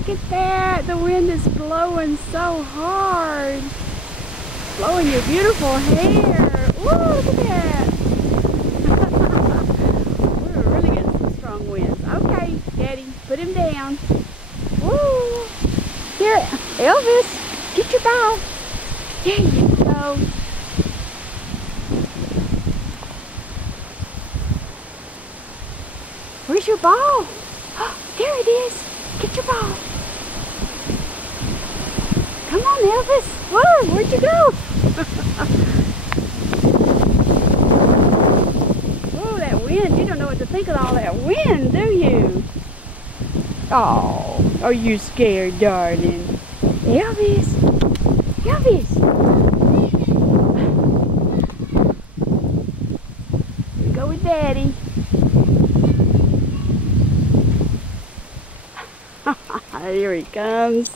look at that. The wind is blowing so hard. Blowing your beautiful hair. Ooh, look at that. We're really getting some strong winds. Okay, Daddy, put him down. Woo. Here, Elvis, get your ball. There you go. Where's your ball? Oh, there it is. Get your ball. Come on, Elvis. Whoa, where'd you go? Oh, that wind. You don't know what to think of all that wind, do you? Oh, are you scared, darling? Elvis. Elvis. Here we go with Daddy. Here he comes.